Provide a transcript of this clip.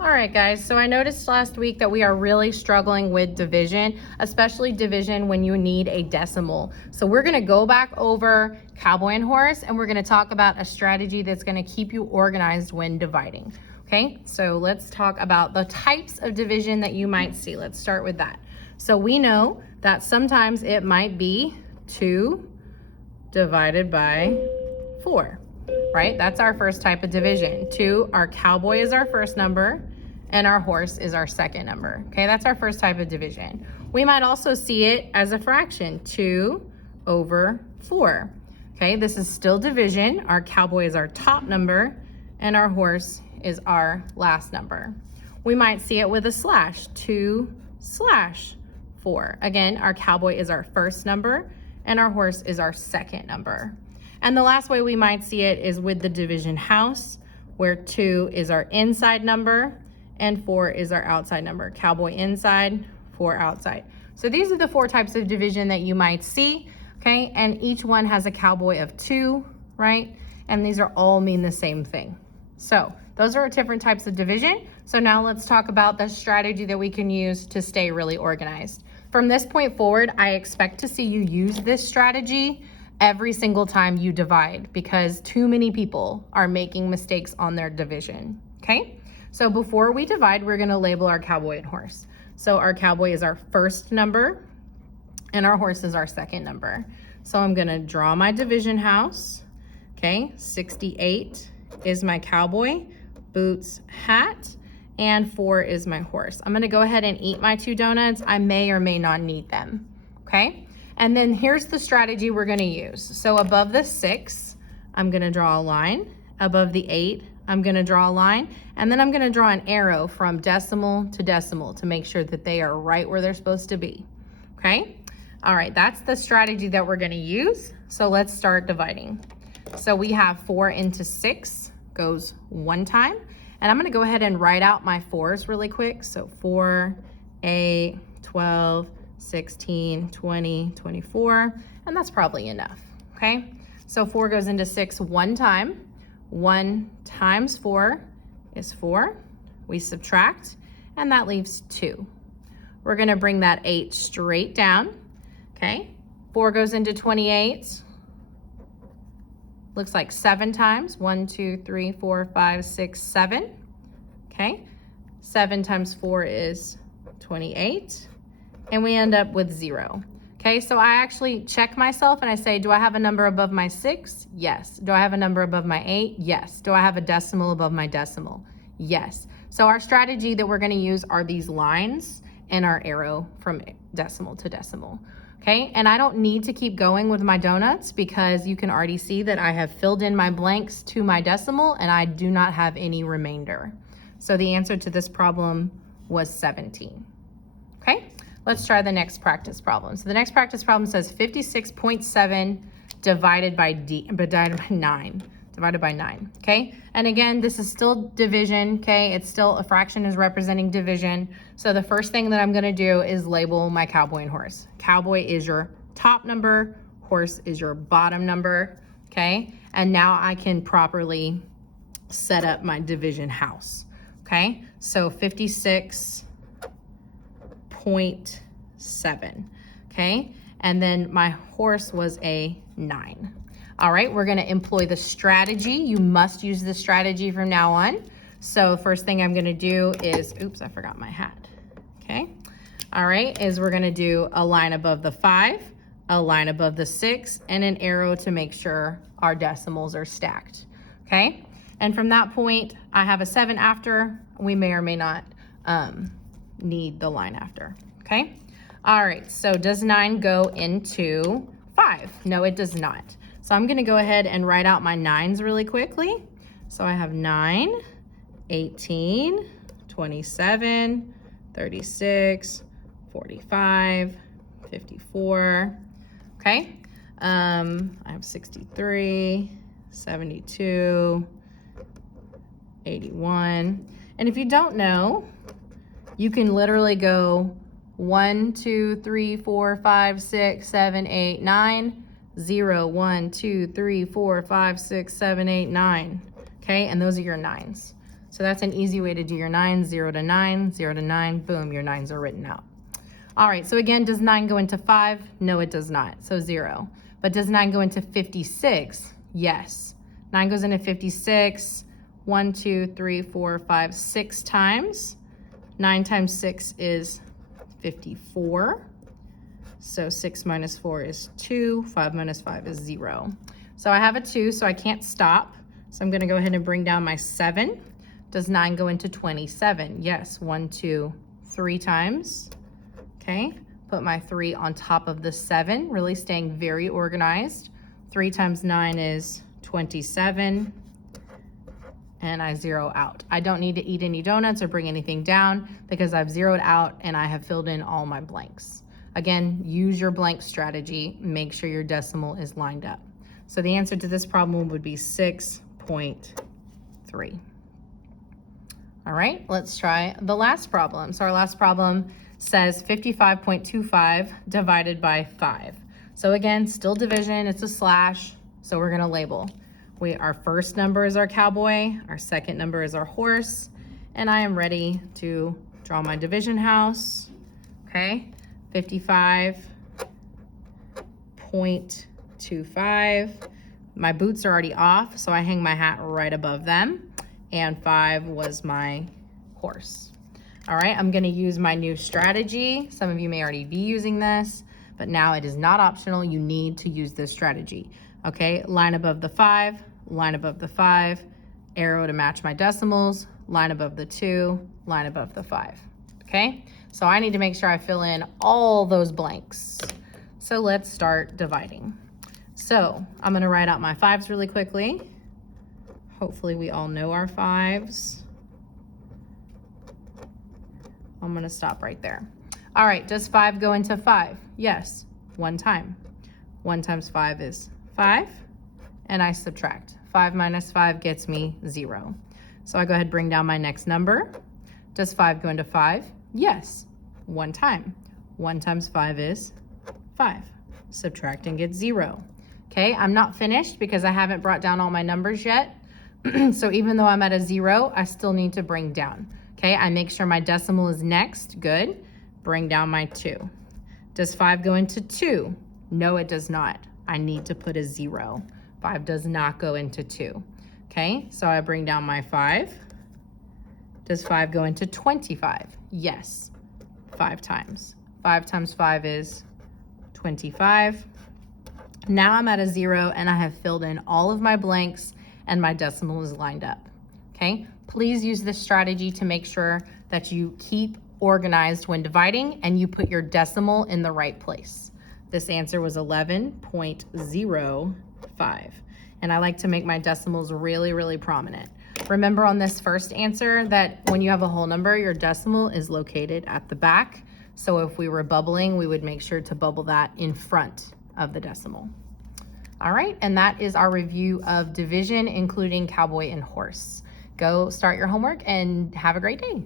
All right, guys, so I noticed last week that we are really struggling with division, especially division when you need a decimal. So we're gonna go back over cowboy and horse, and we're gonna talk about a strategy that's gonna keep you organized when dividing. Okay, so let's talk about the types of division that you might see. Let's start with that. So we know that sometimes it might be 2 divided by 4. Right? That's our first type of division. 2, our cowboy is our first number and our horse is our second number. Okay, that's our first type of division. We might also see it as a fraction, 2 over 4. Okay, this is still division. Our cowboy is our top number and our horse is our last number. We might see it with a slash, 2 slash 4. Again, our cowboy is our first number and our horse is our second number. And the last way we might see it is with the division house, where 2 is our inside number and 4 is our outside number. Cowboy inside, 4 outside. So these are the 4 types of division that you might see, okay? And each one has a cowboy of 2, right? And these are all mean the same thing. So those are different types of division. So now let's talk about the strategy that we can use to stay really organized. From this point forward, I expect to see you use this strategy every single time you divide, because too many people are making mistakes on their division, okay? So before we divide, we're gonna label our cowboy and horse. So our cowboy is our first number and our horse is our second number. So I'm gonna draw my division house, okay? 68 is my cowboy, boots, hat, and 4 is my horse. I'm gonna go ahead and eat my 2 donuts. I may or may not need them, okay? And then here's the strategy we're gonna use. So above the 6, I'm gonna draw a line. Above the 8, I'm gonna draw a line. And then I'm gonna draw an arrow from decimal to make sure that they are right where they're supposed to be, okay? All right, that's the strategy that we're gonna use. So let's start dividing. So we have 4 into 6 goes 1 time. And I'm gonna go ahead and write out my 4s really quick. So 4, 8, 12, 16, 20, 24, and that's probably enough, okay? So 4 goes into 6 1 time. 1 times 4 is 4. We subtract, and that leaves 2. We're gonna bring that 8 straight down, okay? 4 goes into 28. Looks like 7 times. 1, 2, 3, 4, 5, 6, 7, okay? 7 times 4 is 28. And we end up with 0. Okay, so I actually check myself and I say, do I have a number above my 6? Yes. Do I have a number above my 8? Yes. Do I have a decimal above my decimal? Yes. So our strategy that we're gonna use are these lines and our arrow from decimal to decimal. Okay, and I don't need to keep going with my donuts because you can already see that I have filled in my blanks to my decimal and I do not have any remainder. So the answer to this problem was 17. Okay. Let's try the next practice problem. So the next practice problem says 56.7 divided by 9. Divided by 9, okay? And again, this is still division, okay? It's still a fraction is representing division. So the first thing that I'm gonna do is label my cowboy and horse. Cowboy is your top number, horse is your bottom number, okay? And now I can properly set up my division house, okay? So 56.7, okay? And then my horse was a 9. All right, we're gonna employ the strategy. You must use the strategy from now on. So first thing I'm gonna do is, oops, I forgot my hat, okay? All right, is we're gonna do a line above the 5, a line above the 6, and an arrow to make sure our decimals are stacked, okay? And from that point, I have a 7 after. We may or may not need the line after, okay? All right, so does 9 go into 5? No, it does not. So I'm gonna go ahead and write out my 9s really quickly. So I have 9, 18, 27, 36, 45, 54, okay? I have 63, 72, 81. And if you don't know, you can literally go 1, 2, 3, 4, 5, 6, 7, 8, 9, 0, 1, 2, 3, 4, 5, 6, 7, 8, 9. Okay, and those are your 9s. So that's an easy way to do your 9, 0 to 9, 0 to 9, boom, your 9s are written out. All right, so again, does 9 go into 5? No, it does not, so 0. But does 9 go into 56? Yes. 9 goes into 56, 1, 2, 3, 4, 5, 6 times. 9 times 6 is 54. So 6 minus 4 is 2, 5 minus 5 is 0. So I have a 2, so I can't stop. So I'm gonna go ahead and bring down my 7. Does 9 go into 27? Yes, 1, 2, 3 times. Okay, put my 3 on top of the 7, really staying very organized. 3 times 9 is 27, and I zero out. I don't need to eat any donuts or bring anything down because I've zeroed out and I have filled in all my blanks. Again, use your blank strategy. Make sure your decimal is lined up. So the answer to this problem would be 6.3. All right, let's try the last problem. So our last problem says 55.25 divided by 5. So again, still division, it's a slash, so we're gonna label. Our first number is our cowboy, our second number is our horse, and I am ready to draw my division house, okay? 55.25. My boots are already off, so I hang my hat right above them, and 5 was my horse. All right, I'm gonna use my new strategy. Some of you may already be using this, but now it is not optional. You need to use this strategy. Okay, line above the 5, line above the 5, arrow to match my decimals, line above the 2, line above the 5. Okay, so I need to make sure I fill in all those blanks. So let's start dividing. So I'm gonna write out my 5s really quickly. Hopefully we all know our 5s. I'm gonna stop right there. All right, does 5 go into 5? Yes, 1 time. 1 times 5 is 5, and I subtract. 5 minus 5 gets me 0. So I go ahead and bring down my next number. Does 5 go into 5? Yes, 1 time. 1 times 5 is 5. Subtract and get 0. Okay, I'm not finished because I haven't brought down all my numbers yet. So even though I'm at a 0, I still need to bring down. Okay, I make sure my decimal is next, good. Bring down my 2. Does 5 go into 2? No, it does not. I need to put a 0. 5 does not go into 2. Okay, so I bring down my 5. Does 5 go into 25? Yes, 5 times. 5 times 5 is 25. Now I'm at a 0 and I have filled in all of my blanks and my decimal is lined up. Okay, please use this strategy to make sure that you keep organized when dividing and you put your decimal in the right place. This answer was 11.05. And I like to make my decimals really, really prominent. Remember on this first answer that when you have a whole number, your decimal is located at the back. So if we were bubbling, we would make sure to bubble that in front of the decimal. All right, and that is our review of division, including cowboy and horse. Go start your homework and have a great day.